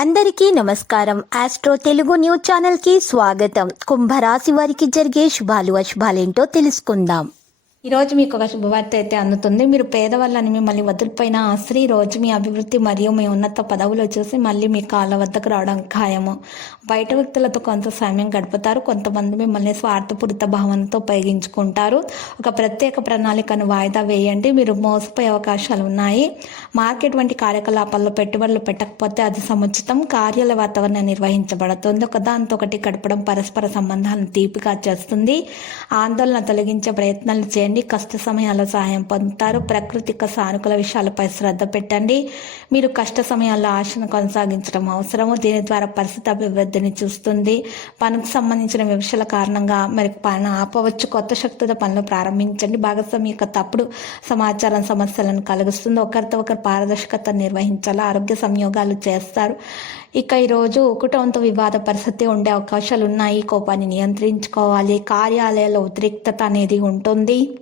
అందరికీ నమస్కారం. Astro Telugu news channel కి స్వాగతం. కుంభరాశి వారికి జరిగే శుభాలు అశుభాలేంటో తెలుసుకుందాం. ఈరోజు మీకు ఒక శుభవార్త అయితే అందుతుంది. మీరు పేదవాళ్ళని మిమ్మల్ని వదిలిపోయిన స్త్రీ రోజు మీ అభివృద్ధి మరియు మీ ఉన్నత పదవులు చూసి మళ్ళీ మీ కాళ్ళ వద్దకు రావడం ఖాయము. బయట వ్యక్తులతో కొంత సమయం గడుపుతారు. కొంతమంది మిమ్మల్ని స్వార్థపూరిత భావనతో ఉపయోగించుకుంటారు. ఒక ప్రత్యేక ప్రణాళికను వాయిదా వేయండి. మీరు మోసపోయే అవకాశాలు ఉన్నాయి. మార్కెట్ వంటి కార్యకలాపాల్లో పెట్టుబడులు పెట్టకపోతే అది సముచితం. కార్యాలయ వాతావరణం నిర్వహించబడుతుంది. ఒకదానితో ఒకటి గడపడం పరస్పర సంబంధాలను తీపిగా చేస్తుంది. ఆందోళన తొలగించే ప్రయత్నాలు చేయండి. కష్ట సమయాల్లో సహాయం పొందుతారు. ప్రకృతిక సానుకూల విషయాలపై శ్రద్ధ పెట్టండి. మీరు కష్ట సమయాల్లో ఆశను కొనసాగించడం అవసరము. దీని ద్వారా పరిస్థితి అభివృద్ధిని చూస్తుంది. పనికి సంబంధించిన విమర్శల కారణంగా మరి పని ఆపవచ్చు. కొత్త శక్తితో పనులు ప్రారంభించండి. భాగస్వామి యొక్క తప్పుడు సమాచారం సమస్యలను కలిగిస్తుంది. ఒకరితో ఒకరు పారదర్శకత నిర్వహించాలి. ఆరోగ్య సంయోగాలు చేస్తారు. ఇక ఈరోజు కుటుంబంతో వివాద పరిస్థితి ఉండే అవకాశాలు ఉన్నాయి. కోపాన్ని నియంత్రించుకోవాలి. కార్యాలయాల్లో ఉద్రిక్తత అనేది ఉంటుంది.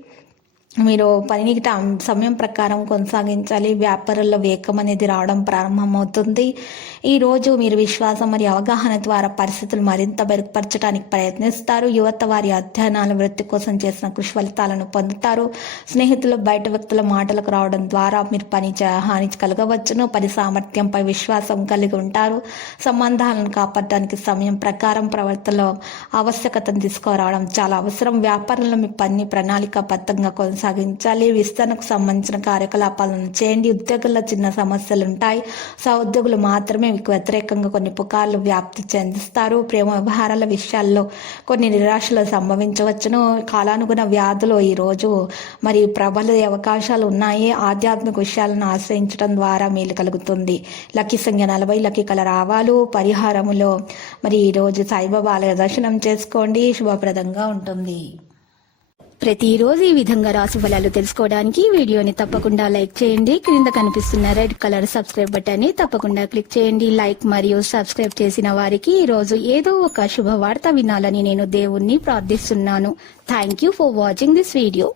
మీరు పనిని సమయం ప్రకారం కొనసాగించాలి. వ్యాపారుల్లో వేగం అనేది రావడం ప్రారంభమవుతుంది. ఈరోజు మీరు విశ్వాసం మరియు అవగాహన ద్వారా పరిస్థితులు మరింత మెరుగుపరచడానికి ప్రయత్నిస్తారు. యువత వారి అధ్యయనాల వృత్తి కోసం చేసిన కృషి ఫలితాలను పొందుతారు. స్నేహితులు బయట వ్యక్తుల మాటలకు రావడం ద్వారా మీరు హాని కలగవచ్చును. పని సామర్థ్యంపై విశ్వాసం కలిగి ఉంటారు. సంబంధాలను కాపాడడానికి సమయం ప్రకారం ప్రవర్తనలో ఆవశ్యకతను తీసుకురావడం చాలా అవసరం. వ్యాపారంలో మీ పని ప్రణాళికాబద్ధంగా కొనసాగించాలి. విస్తరణకు సంబంధించిన కార్యకలాపాలను చేయండి. ఉద్యోగుల్లో చిన్న సమస్యలు ఉంటాయి. సహోద్యోగులు మాత్రమే మీకు వ్యతిరేకంగా కొన్ని పుకార్లు వ్యాప్తి చెందిస్తారు. ప్రేమ వ్యవహారాల విషయాల్లో కొన్ని నిరాశలు సంభవించవచ్చును. కాలానుగుణ వ్యాధులు ఈరోజు మరి ప్రబల అవకాశాలు ఉన్నాయి. ఆధ్యాత్మిక విషయాలను ఆశ్రయించడం ద్వారా మేలు కలుగుతుంది. లక్కీ సంఖ్య 40, లక్కీ కలర్ ఆవాలు. పరిహారములో మరి ఈరోజు సాయిబాబా ఆలయ దర్శనం చేసుకోండి. శుభప్రదంగా ఉంటుంది. ప్రతిరోజు ఈ విధంగా రాశి ఫలాలు తెలుసుకోవడానికి వీడియోని తప్పకుండా లైక్ చేయండి. క్రింద కనిపిస్తున్న రెడ్ కలర్ సబ్స్క్రైబ్ బటన్ ని తప్పకుండా క్లిక్ చేయండి. లైక్ మరియు సబ్స్క్రైబ్ చేసిన వారికి ఈ రోజు ఏదో ఒక శుభవార్త వినాలని నేను దేవుణ్ణి ప్రార్థిస్తున్నాను. Thank you for watching this video.